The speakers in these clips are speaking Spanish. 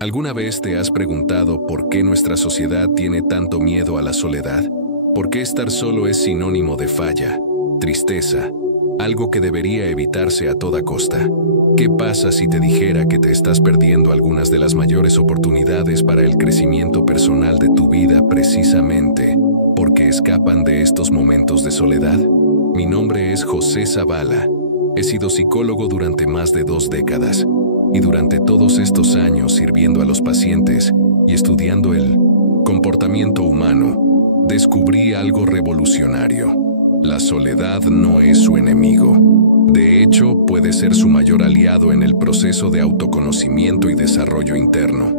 ¿Alguna vez te has preguntado por qué nuestra sociedad tiene tanto miedo a la soledad? ¿Por qué estar solo es sinónimo de falla, tristeza, algo que debería evitarse a toda costa? ¿Qué pasa si te dijera que te estás perdiendo algunas de las mayores oportunidades para el crecimiento personal de tu vida precisamente porque escapan de estos momentos de soledad? Mi nombre es José Zavala. He sido psicólogo durante más de 2 décadas. Y durante todos estos años sirviendo a los pacientes y estudiando el comportamiento humano, descubrí algo revolucionario. La soledad no es su enemigo. De hecho, puede ser su mayor aliado en el proceso de autoconocimiento y desarrollo interno.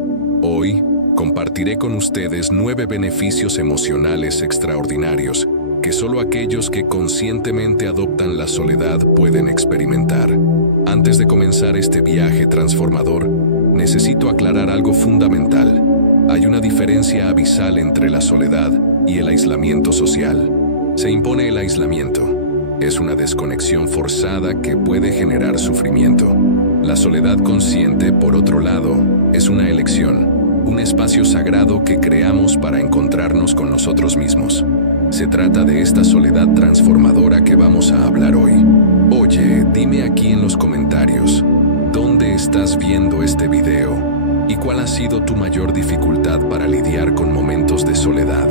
Hoy, compartiré con ustedes 9 beneficios emocionales extraordinarios que solo aquellos que conscientemente adoptan la soledad pueden experimentar. Antes de comenzar este viaje transformador, necesito aclarar algo fundamental. Hay una diferencia abisal entre la soledad y el aislamiento social. Se impone el aislamiento. Es una desconexión forzada que puede generar sufrimiento. La soledad consciente, por otro lado, es una elección, un espacio sagrado que creamos para encontrarnos con nosotros mismos. Se trata de esta soledad transformadora que vamos a hablar hoy. Oye, dime aquí en los comentarios, ¿dónde estás viendo este video? ¿Y cuál ha sido tu mayor dificultad para lidiar con momentos de soledad?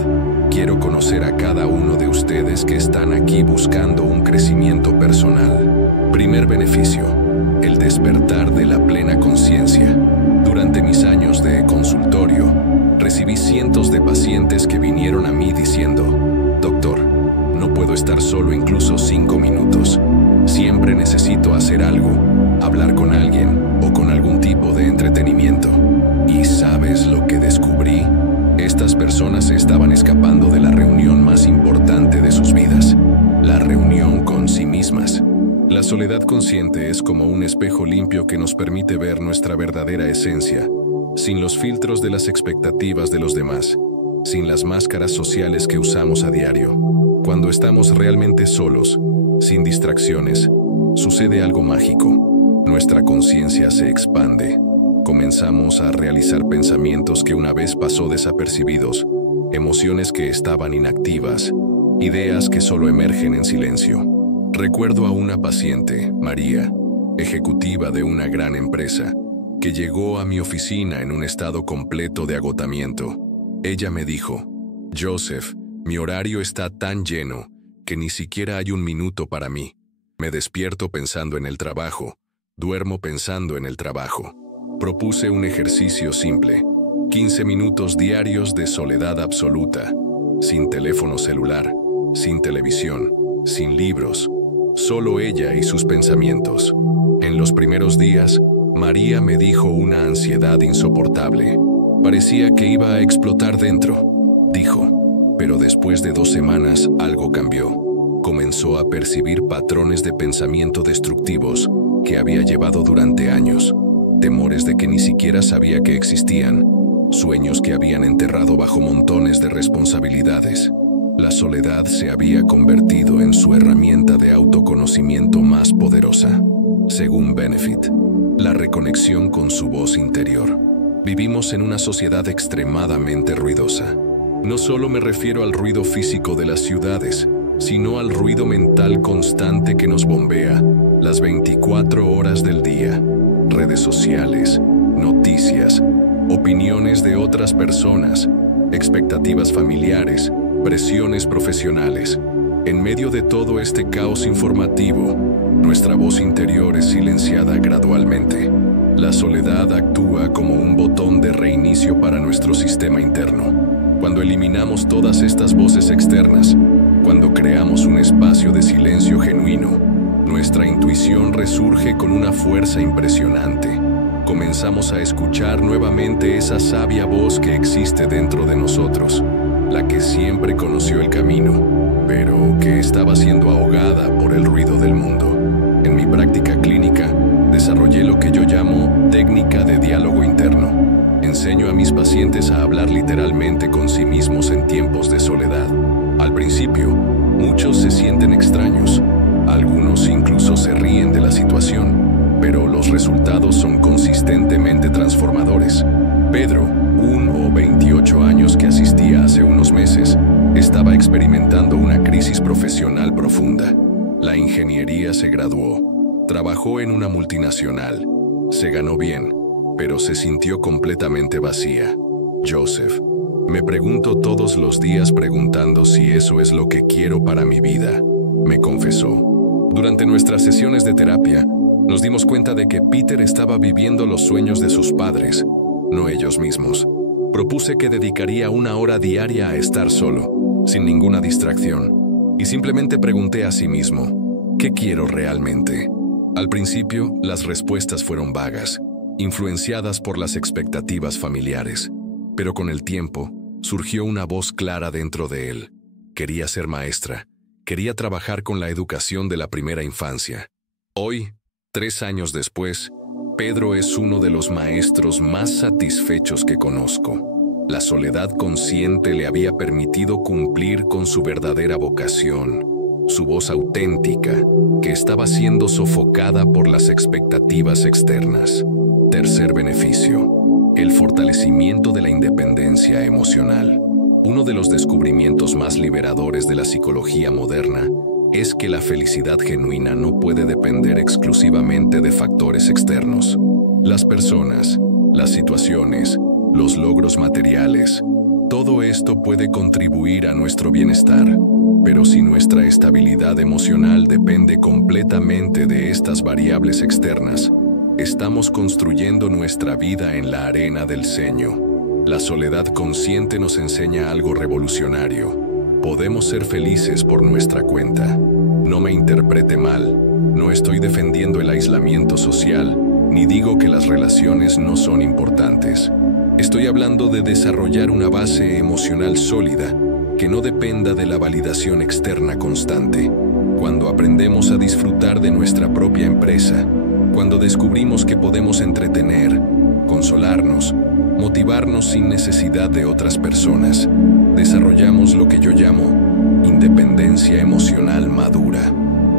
Quiero conocer a cada uno de ustedes que están aquí buscando un crecimiento personal. Primer beneficio, el despertar de la plena conciencia. Durante mis años de consultorio, recibí cientos de pacientes que vinieron a mí diciendo: «Doctor, no puedo estar solo incluso 5 minutos. Siempre necesito hacer algo, hablar con alguien o con algún tipo de entretenimiento». ¿Y sabes lo que descubrí? Estas personas se estaban escapando de la reunión más importante de sus vidas, la reunión con sí mismas. La soledad consciente es como un espejo limpio que nos permite ver nuestra verdadera esencia, sin los filtros de las expectativas de los demás, sin las máscaras sociales que usamos a diario. Cuando estamos realmente solos, sin distracciones, sucede algo mágico. Nuestra conciencia se expande. Comenzamos a realizar pensamientos que una vez pasó desapercibidos, emociones que estaban inactivas, ideas que solo emergen en silencio. Recuerdo a una paciente, María, ejecutiva de una gran empresa, que llegó a mi oficina en un estado completo de agotamiento. Ella me dijo: «Joseph, mi horario está tan lleno que ni siquiera hay un minuto para mí. Me despierto pensando en el trabajo, duermo pensando en el trabajo». Propuse un ejercicio simple: 15 minutos diarios de soledad absoluta, sin teléfono celular, sin televisión, sin libros, solo ella y sus pensamientos. En los primeros días, María me dijo una ansiedad insoportable. Parecía que iba a explotar dentro, dijo. Pero después de 2 semanas algo cambió. Comenzó a percibir patrones de pensamiento destructivos que había llevado durante años. Temores de que ni siquiera sabía que existían, sueños que habían enterrado bajo montones de responsabilidades. La soledad se había convertido en su herramienta de autoconocimiento más poderosa. Según Benefit, la reconexión con su voz interior. Vivimos en una sociedad extremadamente ruidosa. No solo me refiero al ruido físico de las ciudades, sino al ruido mental constante que nos bombea las 24 horas del día. Redes sociales, noticias, opiniones de otras personas, expectativas familiares, presiones profesionales. En medio de todo este caos informativo, nuestra voz interior es silenciada gradualmente. La soledad actúa como un botón de reinicio para nuestro sistema interno. Cuando eliminamos todas estas voces externas, cuando creamos un espacio de silencio genuino, nuestra intuición resurge con una fuerza impresionante. Comenzamos a escuchar nuevamente esa sabia voz que existe dentro de nosotros, la que siempre conoció el camino, pero que estaba siendo ahogada por el ruido del mundo. En mi práctica clínica, desarrollé lo que yo llamo técnica de diálogo interno. Enseño a mis pacientes a hablar literalmente con sí mismos en tiempos de soledad. Al principio, muchos se sienten extraños. Algunos incluso se ríen de la situación, pero los resultados son consistentemente transformadores. Pedro, un o 28 años que asistía hace unos meses, estaba experimentando una crisis profesional profunda. La ingeniería se graduó, trabajó en una multinacional, se ganó bien, pero se sintió completamente vacía. Joseph, me pregunto todos los días preguntando si eso es lo que quiero para mi vida, me confesó. Durante nuestras sesiones de terapia, nos dimos cuenta de que Peter estaba viviendo los sueños de sus padres, no ellos mismos. Propuse que dedicaría 1 hora diaria a estar solo, sin ninguna distracción, y simplemente pregunté a sí mismo, ¿qué quiero realmente? Al principio, las respuestas fueron vagas, influenciadas por las expectativas familiares, pero con el tiempo, surgió una voz clara dentro de él. Quería ser maestra, quería trabajar con la educación de la primera infancia. Hoy, 3 años después, Pedro es uno de los maestros más satisfechos que conozco. La soledad consciente le había permitido cumplir con su verdadera vocación, su voz auténtica, que estaba siendo sofocada por las expectativas externas. Tercer beneficio, el fortalecimiento de la independencia emocional. Uno de los descubrimientos más liberadores de la psicología moderna es que la felicidad genuina no puede depender exclusivamente de factores externos. Las personas, las situaciones, los logros materiales, todo esto puede contribuir a nuestro bienestar, pero si nuestra estabilidad emocional depende completamente de estas variables externas, estamos construyendo nuestra vida en la arena del ceño. La soledad consciente nos enseña algo revolucionario. Podemos ser felices por nuestra cuenta. No me interprete mal, no estoy defendiendo el aislamiento social, ni digo que las relaciones no son importantes. Estoy hablando de desarrollar una base emocional sólida que no dependa de la validación externa constante. Cuando aprendemos a disfrutar de nuestra propia empresa, cuando descubrimos que podemos entretener, consolarnos, motivarnos sin necesidad de otras personas, desarrollamos lo que yo llamo independencia emocional madura.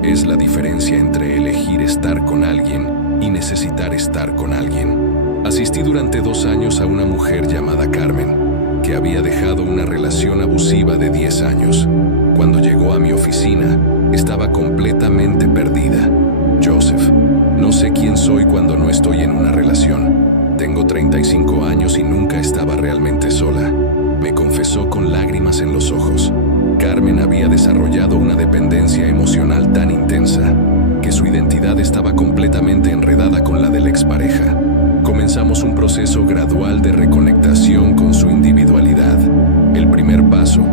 Es la diferencia entre elegir estar con alguien y necesitar estar con alguien. Asistí durante 2 años a una mujer llamada Carmen, que había dejado una relación abusiva de 10 años. Cuando llegó a mi oficina, estaba completamente perdida. Joseph, no sé quién soy cuando no estoy en una relación. Tengo 35 años y nunca estaba realmente sola, me confesó con lágrimas en los ojos. Carmen había desarrollado una dependencia emocional tan intensa que su identidad estaba completamente enredada con la de la expareja. Comenzamos un proceso gradual de reconectación con su individualidad. El primer paso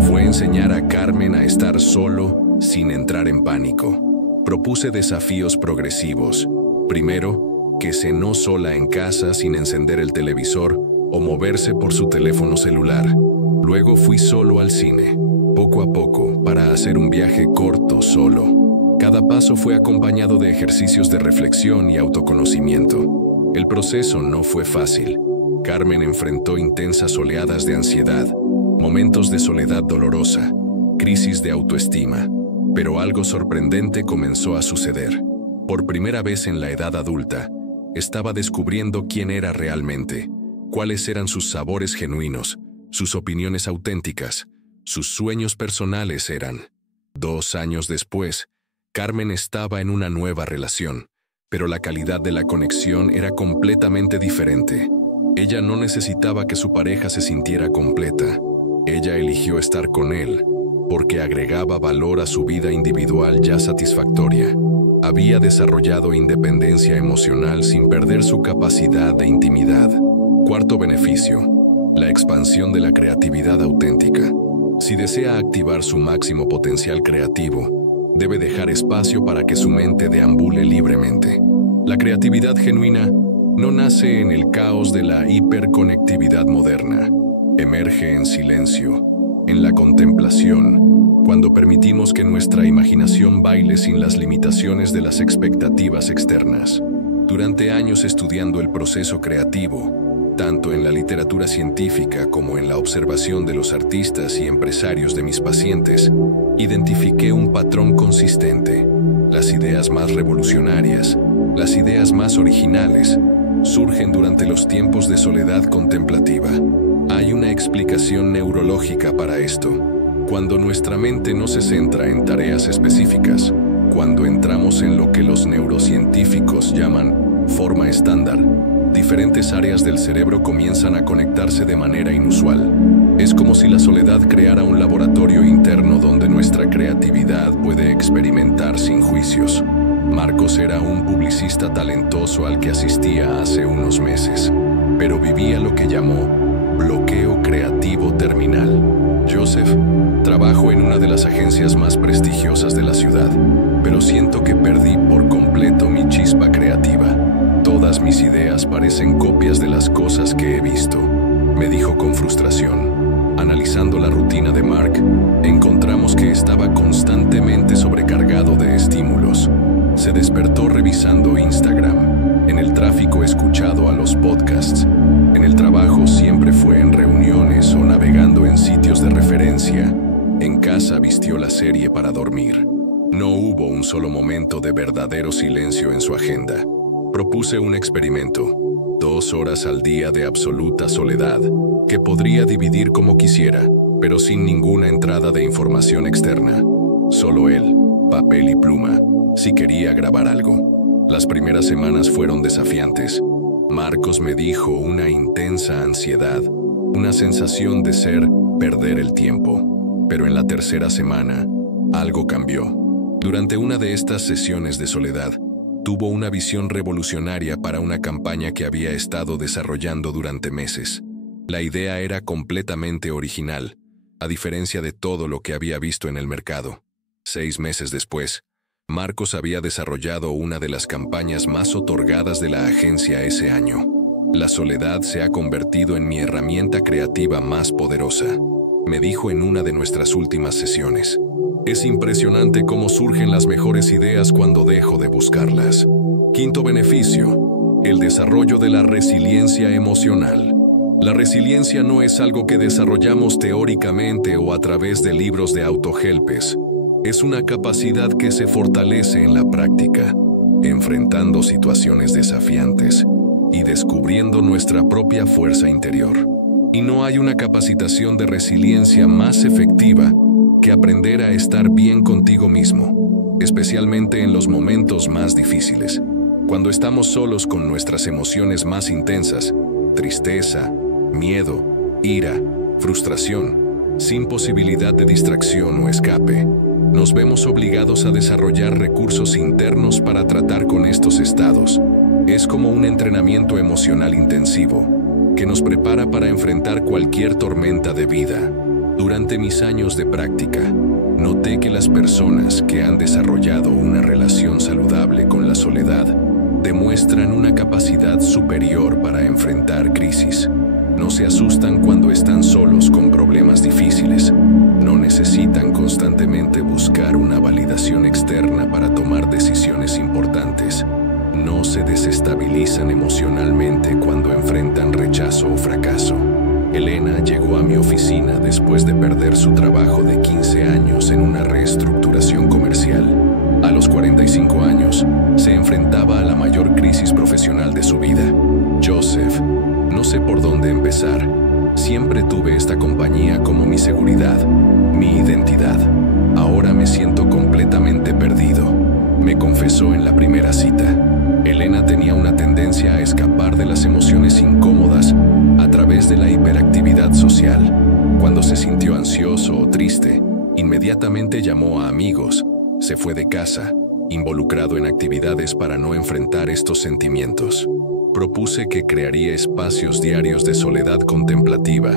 fue enseñar a Carmen a estar solo sin entrar en pánico. Propuse desafíos progresivos. Primero, que cenó sola en casa sin encender el televisor o moverse por su teléfono celular. Luego fui solo al cine, poco a poco, para hacer un viaje corto solo. Cada paso fue acompañado de ejercicios de reflexión y autoconocimiento. El proceso no fue fácil. Carmen enfrentó intensas oleadas de ansiedad, momentos de soledad dolorosa, crisis de autoestima. Pero algo sorprendente comenzó a suceder. Por primera vez en la edad adulta, estaba descubriendo quién era realmente, cuáles eran sus sabores genuinos, sus opiniones auténticas, sus sueños personales eran. 2 años después, Carmen estaba en una nueva relación, pero la calidad de la conexión era completamente diferente. Ella no necesitaba que su pareja se sintiera completa. Ella eligió estar con él, porque agregaba valor a su vida individual ya satisfactoria. Había desarrollado independencia emocional sin perder su capacidad de intimidad. Cuarto beneficio, la expansión de la creatividad auténtica. Si desea activar su máximo potencial creativo, debe dejar espacio para que su mente deambule libremente. La creatividad genuina no nace en el caos de la hiperconectividad moderna. Emerge en silencio, en la contemplación, cuando permitimos que nuestra imaginación baile sin las limitaciones de las expectativas externas. Durante años estudiando el proceso creativo, tanto en la literatura científica como en la observación de los artistas y empresarios de mis pacientes, identifiqué un patrón consistente. Las ideas más revolucionarias, las ideas más originales, surgen durante los tiempos de soledad contemplativa. Hay una explicación neurológica para esto. Cuando nuestra mente no se centra en tareas específicas, cuando entramos en lo que los neurocientíficos llaman forma estándar, diferentes áreas del cerebro comienzan a conectarse de manera inusual. Es como si la soledad creara un laboratorio interno donde nuestra creatividad puede experimentar sin juicios. Marcos era un publicista talentoso al que asistía hace unos meses, pero vivía lo que llamó bloqueo creativo terminal. Joseph, trabajo en una de las agencias más prestigiosas de la ciudad, pero siento que perdí por completo mi chispa creativa. Todas mis ideas parecen copias de las cosas que he visto, me dijo con frustración. Analizando la rutina de Mark, encontramos que estaba constantemente sobrecargado de estímulos. Se despertó revisando Instagram, en el tráfico escuchado a los podcasts, en el trabajo siempre fue en reuniones o navegando en sitios de referencia, en casa vistió la serie para dormir. No hubo un solo momento de verdadero silencio en su agenda. Propuse un experimento, 2 horas al día de absoluta soledad, que podría dividir como quisiera, pero sin ninguna entrada de información externa. Solo él, papel y pluma, si quería grabar algo. Las primeras semanas fueron desafiantes. Marcos me dijo una intensa ansiedad, una sensación de perder el tiempo. Pero en la tercera semana, algo cambió. Durante una de estas sesiones de soledad, tuvo una visión revolucionaria para una campaña que había estado desarrollando durante meses. La idea era completamente original, a diferencia de todo lo que había visto en el mercado. 6 meses después, Marcos había desarrollado una de las campañas más otorgadas de la agencia ese año. La soledad se ha convertido en mi herramienta creativa más poderosa, me dijo en una de nuestras últimas sesiones. Es impresionante cómo surgen las mejores ideas cuando dejo de buscarlas. Quinto beneficio, el desarrollo de la resiliencia emocional. La resiliencia no es algo que desarrollamos teóricamente o a través de libros de autohelpes. Es una capacidad que se fortalece en la práctica, enfrentando situaciones desafiantes y descubriendo nuestra propia fuerza interior. Y no hay una capacitación de resiliencia más efectiva que aprender a estar bien contigo mismo, especialmente en los momentos más difíciles, cuando estamos solos con nuestras emociones más intensas, tristeza, miedo, ira, frustración, sin posibilidad de distracción o escape. Nos vemos obligados a desarrollar recursos internos para tratar con estos estados. Es como un entrenamiento emocional intensivo que nos prepara para enfrentar cualquier tormenta de vida. Durante mis años de práctica, noté que las personas que han desarrollado una relación saludable con la soledad demuestran una capacidad superior para enfrentar crisis. No se asustan cuando están solos con problemas difíciles. No necesitan constantemente buscar una validación externa para tomar decisiones importantes. No se desestabilizan emocionalmente cuando enfrentan rechazo o fracaso. Elena llegó a mi oficina después de perder su trabajo de 15 años en una reestructuración comercial. A los 45 años, se enfrentaba a la mayor crisis profesional de su vida. Joseph, no sé por dónde empezar. Siempre tuve esta compañía como mi seguridad, mi identidad. Ahora me siento completamente perdido, me confesó en la primera cita. Elena tenía una tendencia a escapar de las emociones incómodas a través de la hiperactividad social. Cuando se sintió ansioso o triste, inmediatamente llamó a amigos, se fue de casa, involucrado en actividades para no enfrentar estos sentimientos. Propuse que crearía espacios diarios de soledad contemplativa,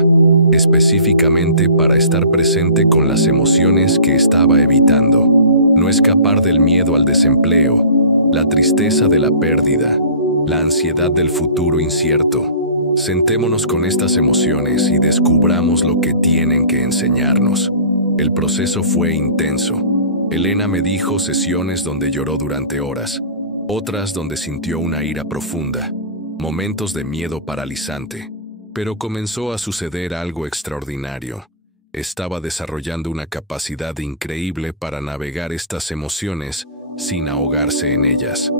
específicamente para estar presente con las emociones que estaba evitando. No escapar del miedo al desempleo, la tristeza de la pérdida, la ansiedad del futuro incierto. Sentémonos con estas emociones y descubramos lo que tienen que enseñarnos. El proceso fue intenso. Elena me dijo sesiones donde lloró durante horas, otras donde sintió una ira profunda, momentos de miedo paralizante. Pero comenzó a suceder algo extraordinario. Estaba desarrollando una capacidad increíble para navegar estas emociones sin ahogarse en ellas.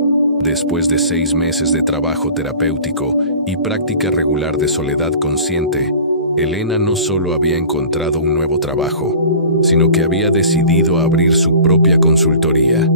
Después de 6 meses de trabajo terapéutico y práctica regular de soledad consciente, Elena no solo había encontrado un nuevo trabajo, sino que había decidido abrir su propia consultoría.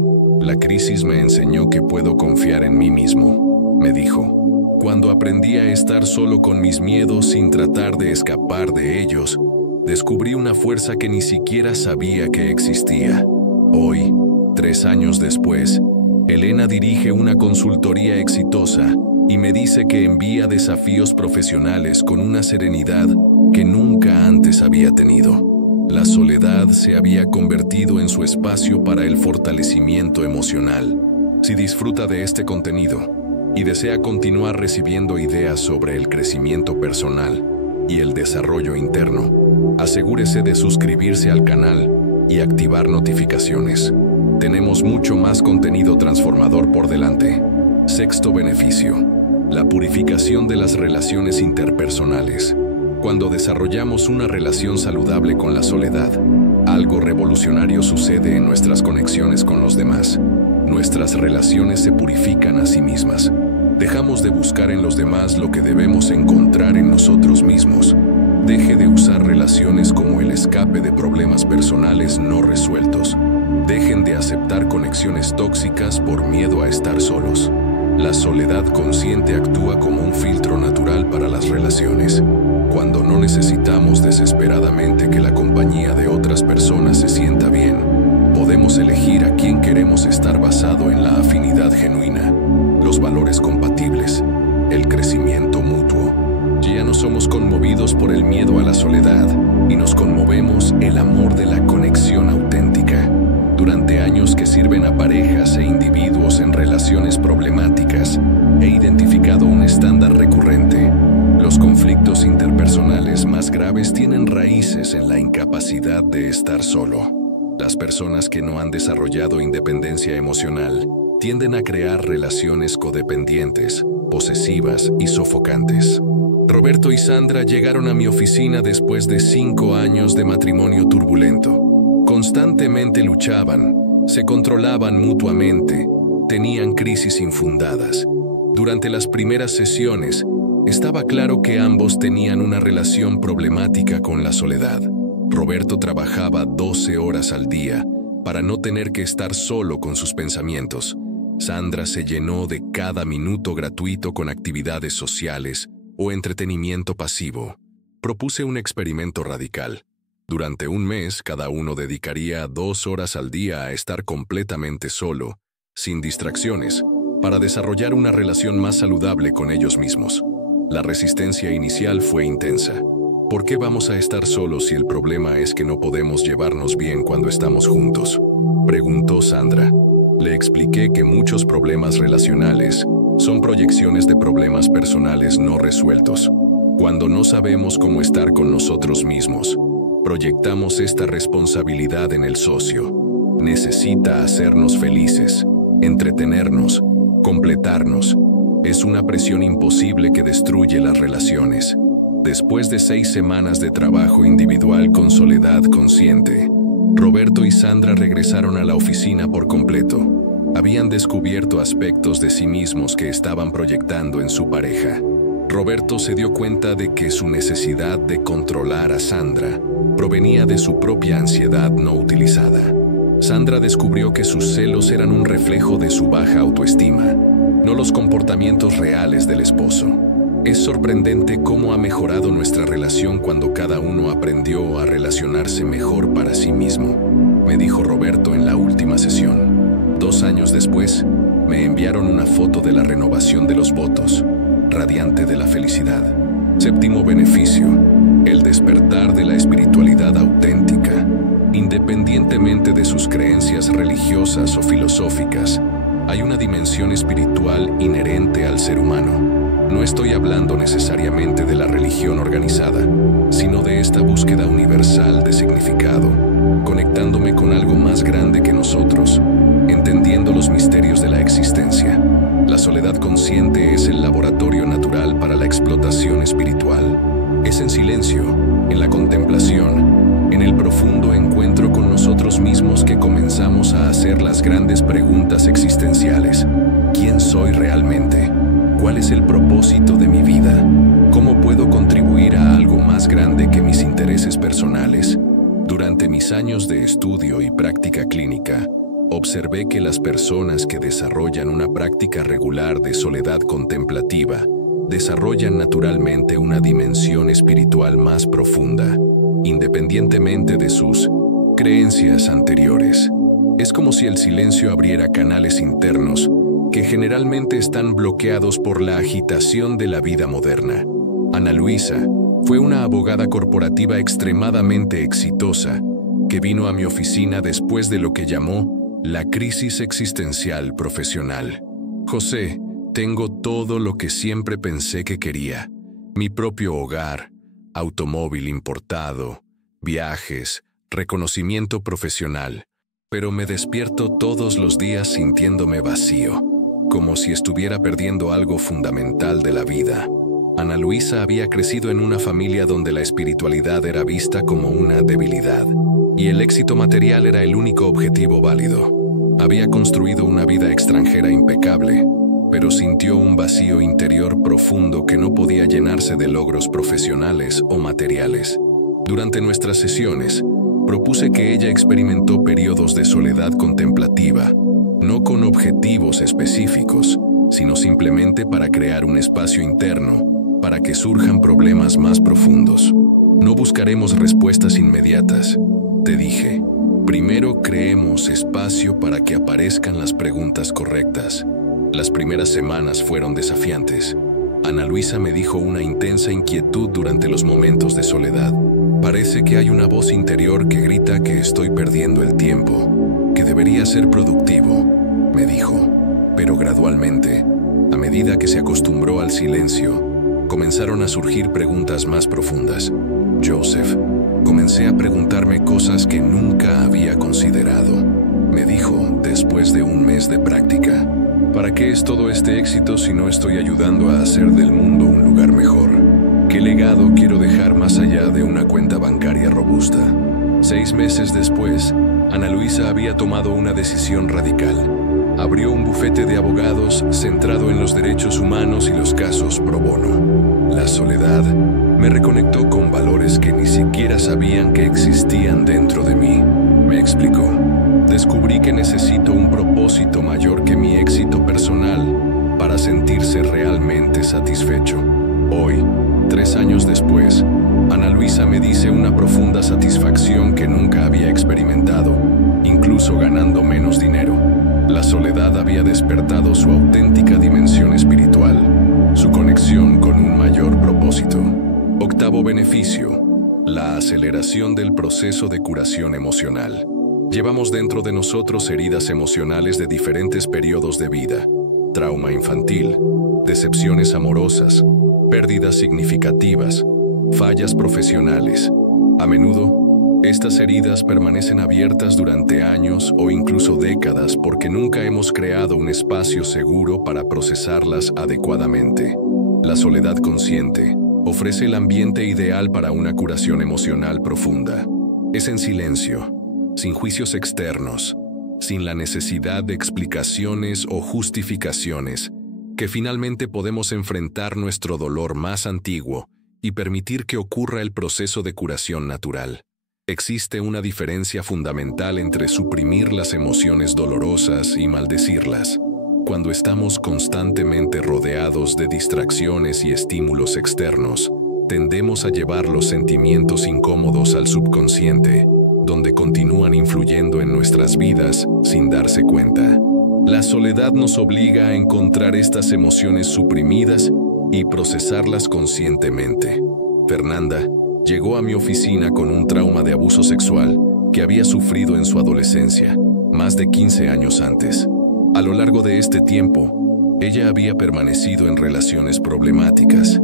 La crisis me enseñó que puedo confiar en mí mismo, me dijo. Cuando aprendí a estar solo con mis miedos sin tratar de escapar de ellos, descubrí una fuerza que ni siquiera sabía que existía. Hoy, 3 años después, Elena dirige una consultoría exitosa y me dice que envía desafíos profesionales con una serenidad que nunca antes había tenido. La soledad se había convertido en su espacio para el fortalecimiento emocional. Si disfruta de este contenido y desea continuar recibiendo ideas sobre el crecimiento personal y el desarrollo interno, asegúrese de suscribirse al canal y activar notificaciones. Tenemos mucho más contenido transformador por delante. Sexto beneficio: la purificación de las relaciones interpersonales. Cuando desarrollamos una relación saludable con la soledad, algo revolucionario sucede en nuestras conexiones con los demás. Nuestras relaciones se purifican a sí mismas. Dejamos de buscar en los demás lo que debemos encontrar en nosotros mismos. Deje de usar relaciones como el escape de problemas personales no resueltos. Dejen de aceptar conexiones tóxicas por miedo a estar solos. La soledad consciente actúa como un filtro natural para las relaciones. Cuando no necesitamos desesperadamente que la compañía de otras personas se sienta bien, podemos elegir a quién queremos estar basado en la afinidad genuina, los valores compatibles, el crecimiento mutuo. Ya no somos conmovidos por el miedo a la soledad y nos conmovemos el amor de la conexión auténtica. Durante años que sirven a parejas e individuos en relaciones problemáticas, he identificado un estándar recurrente. Los conflictos interpersonales más graves tienen raíces en la incapacidad de estar solo. Las personas que no han desarrollado independencia emocional tienden a crear relaciones codependientes, posesivas y sofocantes. Roberto y Sandra llegaron a mi oficina después de 5 años de matrimonio turbulento. Constantemente luchaban, se controlaban mutuamente, tenían crisis infundadas. Durante las primeras sesiones, estaba claro que ambos tenían una relación problemática con la soledad. Roberto trabajaba 12 horas al día para no tener que estar solo con sus pensamientos. Sandra se llenó de cada minuto gratuito con actividades sociales o entretenimiento pasivo. Propuse un experimento radical. Durante un mes, cada uno dedicaría 2 horas al día a estar completamente solo, sin distracciones, para desarrollar una relación más saludable con ellos mismos. La resistencia inicial fue intensa. ¿Por qué vamos a estar solos si el problema es que no podemos llevarnos bien cuando estamos juntos?, preguntó Sandra. Le expliqué que muchos problemas relacionales son proyecciones de problemas personales no resueltos. Cuando no sabemos cómo estar con nosotros mismos, proyectamos esta responsabilidad en el socio. Necesita hacernos felices, entretenernos, completarnos. Es una presión imposible que destruye las relaciones. Después de 6 semanas de trabajo individual con soledad consciente, Roberto y Sandra regresaron a la oficina por completo. Habían descubierto aspectos de sí mismos que estaban proyectando en su pareja. Roberto se dio cuenta de que su necesidad de controlar a Sandra provenía de su propia ansiedad no utilizada. Sandra descubrió que sus celos eran un reflejo de su baja autoestima, no los comportamientos reales del esposo. Es sorprendente cómo ha mejorado nuestra relación cuando cada uno aprendió a relacionarse mejor para sí mismo, me dijo Roberto en la última sesión. 2 años después, me enviaron una foto de la renovación de los votos, radiante de la felicidad. Séptimo beneficio: el despertar de la espiritualidad auténtica. Independientemente de sus creencias religiosas o filosóficas, hay una dimensión espiritual inherente al ser humano. No estoy hablando necesariamente de la religión organizada, sino de esta búsqueda universal de significado, conectándome con algo más grande que nosotros, entendiendo los misterios de la existencia. La soledad consciente es el laboratorio natural para la explotación espiritual. Es en silencio, en la contemplación, en el profundo encuentro con nosotros mismos que comenzamos a hacer las grandes preguntas existenciales. ¿Quién soy realmente? ¿Cuál es el propósito de mi vida? ¿Cómo puedo contribuir a algo más grande que mis intereses personales? Durante mis años de estudio y práctica clínica, observé que las personas que desarrollan una práctica regular de soledad contemplativa desarrollan naturalmente una dimensión espiritual más profunda, independientemente de sus creencias anteriores. Es como si el silencio abriera canales internos que generalmente están bloqueados por la agitación de la vida moderna. Ana Luisa fue una abogada corporativa extremadamente exitosa que vino a mi oficina después de lo que llamó la crisis existencial profesional. José, tengo todo lo que siempre pensé que quería: mi propio hogar, automóvil importado, viajes, reconocimiento profesional, pero me despierto todos los días sintiéndome vacío, como si estuviera perdiendo algo fundamental de la vida. Ana Luisa había crecido en una familia donde la espiritualidad era vista como una debilidad, y el éxito material era el único objetivo válido. Había construido una vida extranjera impecable, pero sintió un vacío interior profundo que no podía llenarse de logros profesionales o materiales. Durante nuestras sesiones, propuse que ella experimentó periodos de soledad contemplativa, no con objetivos específicos, sino simplemente para crear un espacio interno, para que surjan problemas más profundos. No buscaremos respuestas inmediatas, te dije. Primero creemos espacio para que aparezcan las preguntas correctas. Las primeras semanas fueron desafiantes. Ana Luisa me dijo una intensa inquietud durante los momentos de soledad. Parece que hay una voz interior que grita que estoy perdiendo el tiempo, que debería ser productivo, me dijo. Pero gradualmente, a medida que se acostumbró al silencio, comenzaron a surgir preguntas más profundas. Joseph, comencé a preguntarme cosas que nunca había considerado, me dijo después de un mes de práctica. ¿Para qué es todo este éxito si no estoy ayudando a hacer del mundo un lugar mejor? ¿Qué legado quiero dejar más allá de una cuenta bancaria robusta? 6 meses después, Ana Luisa había tomado una decisión radical. Abrió un bufete de abogados centrado en los derechos humanos y los casos pro bono. La soledad me reconectó con valores que ni siquiera sabían que existían dentro de mí, me explicó. Descubrí que necesito un propósito mayor que mi éxito personal para sentirse realmente satisfecho. Hoy, 3 años después, Ana Luisa me dice una profunda satisfacción que nunca había experimentado, incluso ganando menos dinero. La soledad había despertado su auténtica dimensión espiritual, su conexión con un mayor propósito. Octavo beneficio: la aceleración del proceso de curación emocional. Llevamos dentro de nosotros heridas emocionales de diferentes periodos de vida: trauma infantil, decepciones amorosas, pérdidas significativas, fallas profesionales. A menudo, estas heridas permanecen abiertas durante años o incluso décadas porque nunca hemos creado un espacio seguro para procesarlas adecuadamente. La soledad consciente ofrece el ambiente ideal para una curación emocional profunda. Es en silencio, sin juicios externos, sin la necesidad de explicaciones o justificaciones, que finalmente podemos enfrentar nuestro dolor más antiguo y permitir que ocurra el proceso de curación natural. Existe una diferencia fundamental entre suprimir las emociones dolorosas y maldecirlas. Cuando estamos constantemente rodeados de distracciones y estímulos externos, tendemos a llevar los sentimientos incómodos al subconsciente, donde continúan influyendo en nuestras vidas sin darse cuenta. La soledad nos obliga a encontrar estas emociones suprimidas y procesarlas conscientemente. Fernanda llegó a mi oficina con un trauma de abuso sexual que había sufrido en su adolescencia, más de 15 años antes. A lo largo de este tiempo, ella había permanecido en relaciones problemáticas,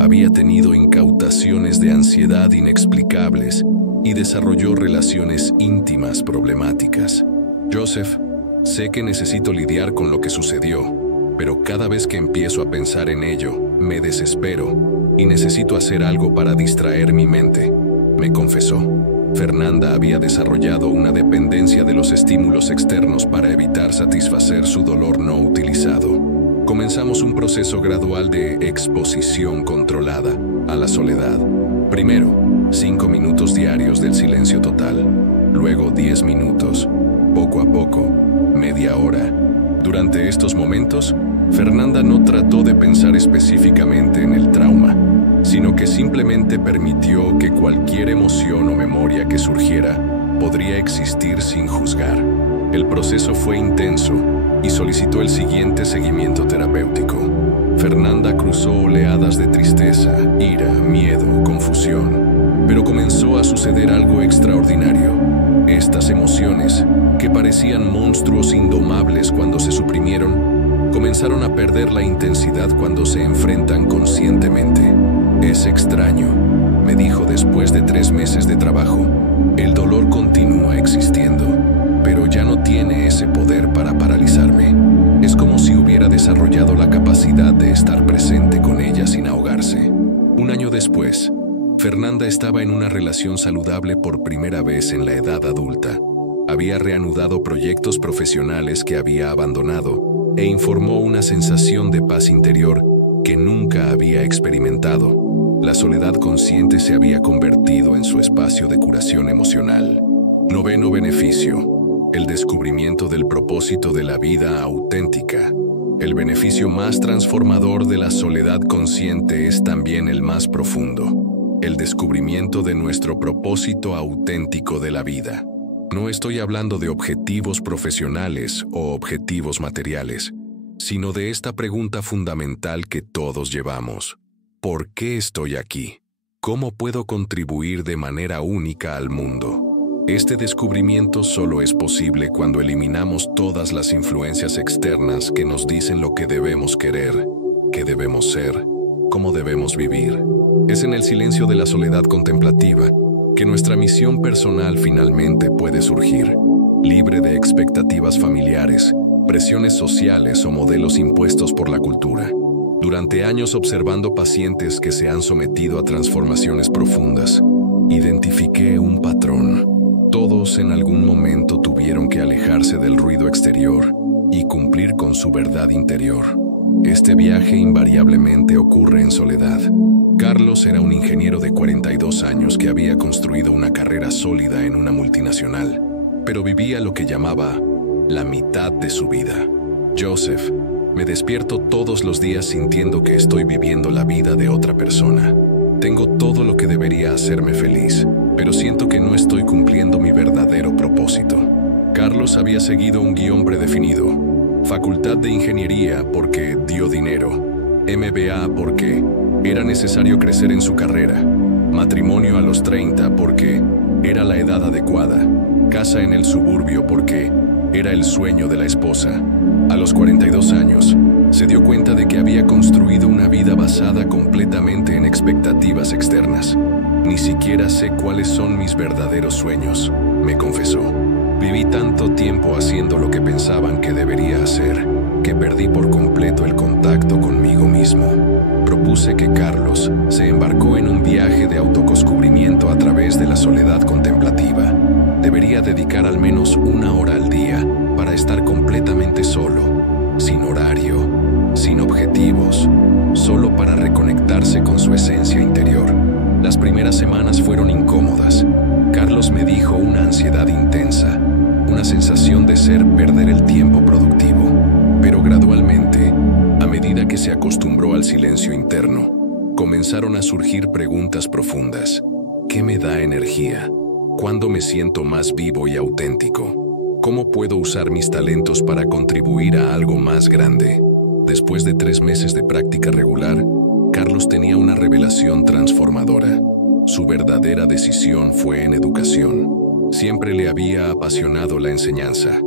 había tenido incautaciones de ansiedad inexplicables y desarrolló relaciones íntimas problemáticas. Joseph, sé que necesito lidiar con lo que sucedió, pero cada vez que empiezo a pensar en ello, me desespero y necesito hacer algo para distraer mi mente, me confesó. Fernanda había desarrollado una dependencia de los estímulos externos para evitar satisfacer su dolor no utilizado. Comenzamos un proceso gradual de exposición controlada a la soledad. Primero, 5 minutos diarios del silencio total. Luego 10 minutos. Poco a poco, media hora. Durante estos momentos, Fernanda no trató de pensar específicamente en el trauma, sino que simplemente permitió que cualquier emoción o memoria que surgiera podría existir sin juzgar. El proceso fue intenso y solicitó el siguiente seguimiento terapéutico. Fernanda cruzó oleadas de tristeza, ira, miedo, confusión, pero comenzó a suceder algo extraordinario. Estas emociones, que parecían monstruos indomables cuando se suprimieron, comenzaron a perder la intensidad cuando se enfrentan conscientemente. Es extraño, me dijo después de 3 meses de trabajo. El dolor continúa existiendo, pero ya no tiene ese poder para paralizarme. Es como si hubiera desarrollado la capacidad de estar presente con ella sin ahogarse. Un año después, Fernanda estaba en una relación saludable por primera vez en la edad adulta. Había reanudado proyectos profesionales que había abandonado e informó una sensación de paz interior que nunca había experimentado. La soledad consciente se había convertido en su espacio de curación emocional. Noveno beneficio: el descubrimiento del propósito de la vida auténtica. El beneficio más transformador de la soledad consciente es también el más profundo: el descubrimiento de nuestro propósito auténtico de la vida. No estoy hablando de objetivos profesionales o objetivos materiales, sino de esta pregunta fundamental que todos llevamos. ¿Por qué estoy aquí? ¿Cómo puedo contribuir de manera única al mundo? Este descubrimiento solo es posible cuando eliminamos todas las influencias externas que nos dicen lo que debemos querer, qué debemos ser, cómo debemos vivir. Es en el silencio de la soledad contemplativa que nuestra misión personal finalmente puede surgir, libre de expectativas familiares, presiones sociales o modelos impuestos por la cultura. Durante años observando pacientes que se han sometido a transformaciones profundas, identifiqué un patrón. Todos en algún momento tuvieron que alejarse del ruido exterior y cumplir con su verdad interior. Este viaje invariablemente ocurre en soledad. Carlos era un ingeniero de 42 años que había construido una carrera sólida en una multinacional, pero vivía lo que llamaba la mitad de su vida. Joseph: me despierto todos los días sintiendo que estoy viviendo la vida de otra persona. Tengo todo lo que debería hacerme feliz, pero siento que no estoy cumpliendo mi verdadero propósito. Carlos había seguido un guión predefinido: Facultad de Ingeniería porque dio dinero, MBA porque era necesario crecer en su carrera, matrimonio a los 30 porque era la edad adecuada, casa en el suburbio porque era el sueño de la esposa. A los 42 años, se dio cuenta de que había construido una vida basada completamente en expectativas externas. Ni siquiera sé cuáles son mis verdaderos sueños, me confesó. Viví tanto tiempo haciendo lo que pensaban que debería hacer, que perdí por completo el contacto conmigo mismo. Propuse que Carlos se embarcó en un viaje de autodescubrimiento a través de la soledad contemplativa. Debería dedicar al menos 1 hora al día para estar completamente solo, sin horario, sin objetivos, solo para reconectarse con su esencia interior. Las primeras semanas fueron incómodas. Carlos me dijo una ansiedad intensa, una sensación de perder el tiempo productivo. Pero gradualmente, a medida que se acostumbró al silencio interno, comenzaron a surgir preguntas profundas. ¿Qué me da energía? ¿Cuándo me siento más vivo y auténtico? ¿Cómo puedo usar mis talentos para contribuir a algo más grande? Después de 3 meses de práctica regular, Carlos tenía una revelación transformadora. Su verdadera decisión fue en educación. Siempre le había apasionado la enseñanza.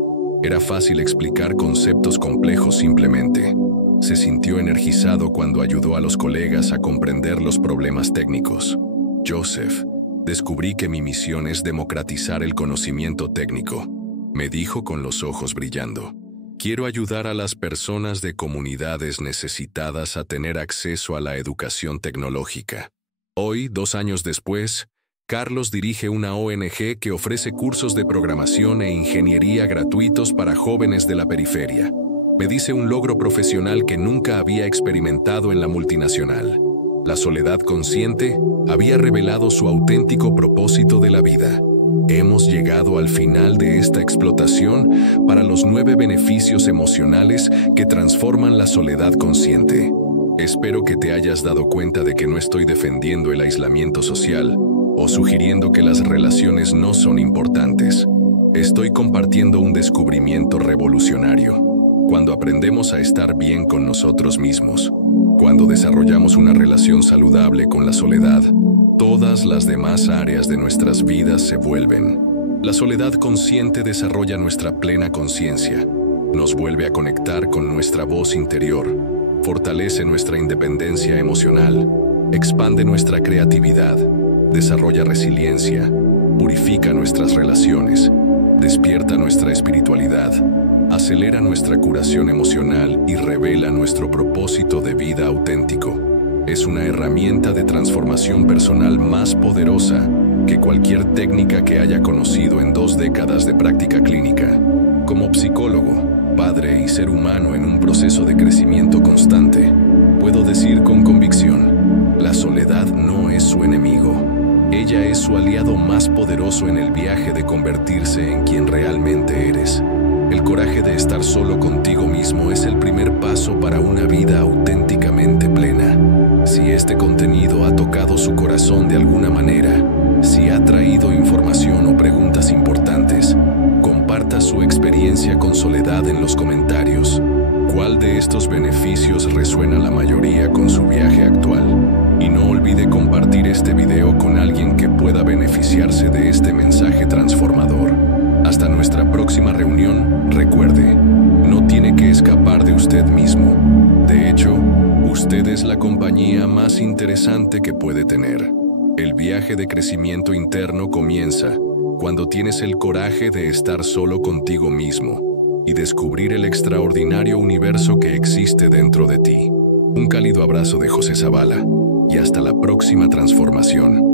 Era fácil explicar conceptos complejos simplemente. Se sintió energizado cuando ayudó a los colegas a comprender los problemas técnicos. Joseph: descubrí que mi misión es democratizar el conocimiento técnico, me dijo con los ojos brillando. Quiero ayudar a las personas de comunidades necesitadas a tener acceso a la educación tecnológica. Hoy, 2 años después, Carlos dirige una ONG que ofrece cursos de programación e ingeniería gratuitos para jóvenes de la periferia. Me dice un logro profesional que nunca había experimentado en la multinacional. La soledad consciente había revelado su auténtico propósito de la vida. Hemos llegado al final de esta explotación para los 9 beneficios emocionales que transforman la soledad consciente. Espero que te hayas dado cuenta de que no estoy defendiendo el aislamiento social o sugiriendo que las relaciones no son importantes. Estoy compartiendo un descubrimiento revolucionario. Cuando aprendemos a estar bien con nosotros mismos, cuando desarrollamos una relación saludable con la soledad, todas las demás áreas de nuestras vidas se vuelven. La soledad consciente desarrolla nuestra plena conciencia, nos vuelve a conectar con nuestra voz interior, fortalece nuestra independencia emocional, expande nuestra creatividad, desarrolla resiliencia, purifica nuestras relaciones, despierta nuestra espiritualidad, acelera nuestra curación emocional y revela nuestro propósito de vida auténtico. Es una herramienta de transformación personal más poderosa que cualquier técnica que haya conocido en 2 décadas de práctica clínica. Como psicólogo, padre y ser humano en un proceso de crecimiento constante, puedo decir con convicción, la soledad no es su enemigo. Ella es su aliado más poderoso en el viaje de convertirse en quien realmente eres. El coraje de estar solo contigo mismo es el primer paso para una vida auténticamente plena. Si este contenido ha tocado su corazón de alguna manera, si ha traído información o preguntas importantes, comparta su experiencia con soledad en los comentarios. ¿Cuál de estos beneficios resuena la mayoría con su viaje actual? Y no olvide compartir este video con alguien que pueda beneficiarse de este mensaje transformador. Hasta nuestra próxima reunión, recuerde, no tiene que escapar de usted mismo. De hecho, usted es la compañía más interesante que puede tener. El viaje de crecimiento interno comienza cuando tienes el coraje de estar solo contigo mismo y descubrir el extraordinario universo que existe dentro de ti. Un cálido abrazo de José Zavala y hasta la próxima transformación.